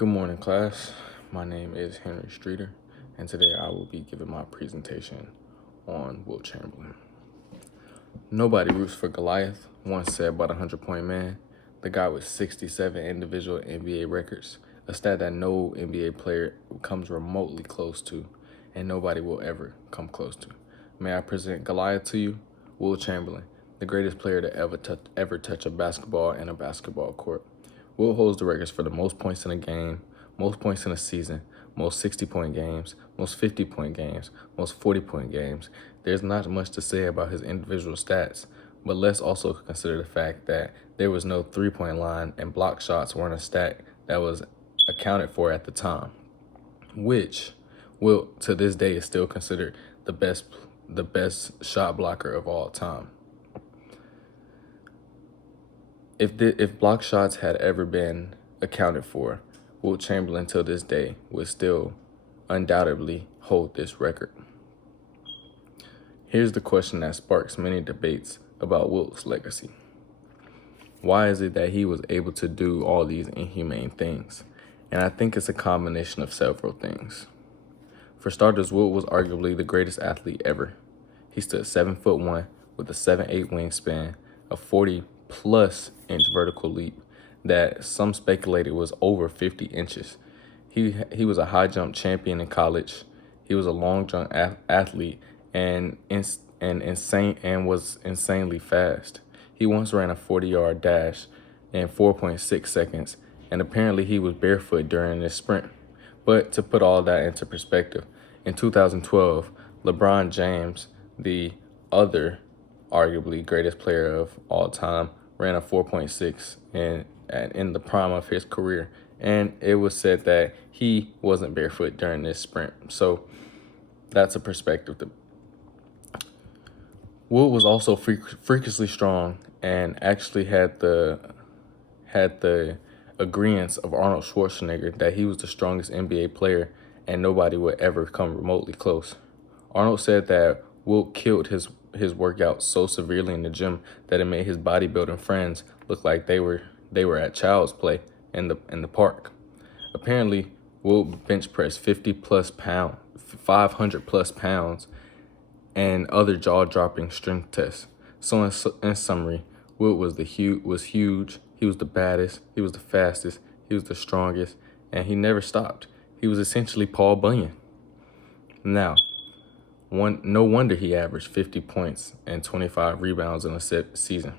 Good morning, class. My name is Henry Streeter, and today I will be giving my presentation on Wilt Chamberlain. Nobody roots for Goliath, once said by the 100-point man, the guy with 67 individual NBA records, a stat that no NBA player comes remotely close to, and nobody will ever come close to. May I present Goliath to you? Wilt Chamberlain, the greatest player to ever touch a basketball in a basketball court. Wilt holds the records for the most points in a game, most points in a season, most 60-point games, most 50-point games, most 40-point games. There's not much to say about his individual stats, but let's also consider the fact that there was no three-point line and block shots weren't a stat that was accounted for at the time, which Wilt to this day is still considered the best shot blocker of all time. If block shots had ever been accounted for, Wilt Chamberlain till this day would still undoubtedly hold this record. Here's the question that sparks many debates about Wilt's legacy. Why is it that he was able to do all these inhumane things? And I think it's a combination of several things. For starters, Wilt was arguably the greatest athlete ever. He stood 7'1" with a 7'8" wingspan, a 40-plus inch vertical leap that some speculated was over 50 inches. He was a high jump champion in college. He was a long jump athlete and was insanely fast. He once ran a 40-yard dash in 4.6 seconds, and apparently he was barefoot during this sprint. But to put all that into perspective, in 2012, LeBron James, the other arguably greatest player of all time, ran a 4.6 in the prime of his career. And it was said that he wasn't barefoot during this sprint. So that's a perspective. Wilt was also freakishly strong and actually had the agreeance of Arnold Schwarzenegger that he was the strongest NBA player and nobody would ever come remotely close. Arnold said that Wilt killed his workout so severely in the gym that it made his bodybuilding friends look like they were at child's play in the park. Apparently, Wilt bench pressed 500 plus pounds, and other jaw-dropping strength tests. So in summary, Wilt was huge. He was the baddest. He was the fastest. He was the strongest, and he never stopped. He was essentially Paul Bunyan. Now, no wonder he averaged 50 points and 25 rebounds in a season.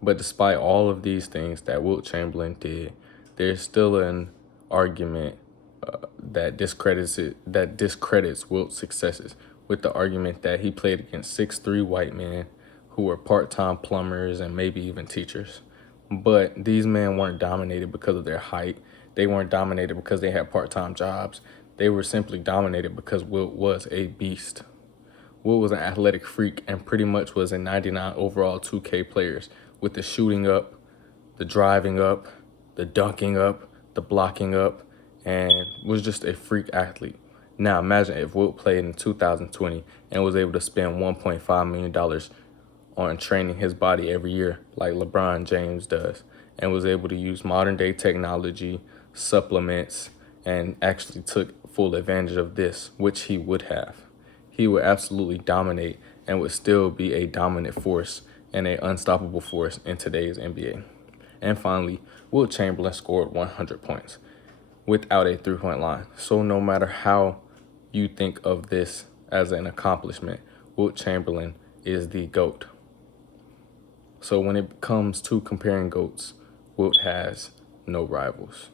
But despite all of these things that Wilt Chamberlain did, there's still an argument that discredits Wilt's successes, with the argument that he played against 6'3" white men who were part-time plumbers and maybe even teachers. But these men weren't dominated because of their height. They weren't dominated because they had part-time jobs. They were simply dominated because Wilt was a beast. Wilt was an athletic freak and pretty much was a 99 overall 2K players, with the shooting up, the driving up, the dunking up, the blocking up, and was just a freak athlete. Now imagine if Wilt played in 2020 and was able to spend $1.5 million on training his body every year like LeBron James does, and was able to use modern day technology, supplements, and actually took full advantage of this, which he would have. He would absolutely dominate and would still be a dominant force and an unstoppable force in today's NBA. And finally, Wilt Chamberlain scored 100 points without a three-point line. So no matter how you think of this as an accomplishment, Wilt Chamberlain is the GOAT. So when it comes to comparing GOATs, Wilt has no rivals.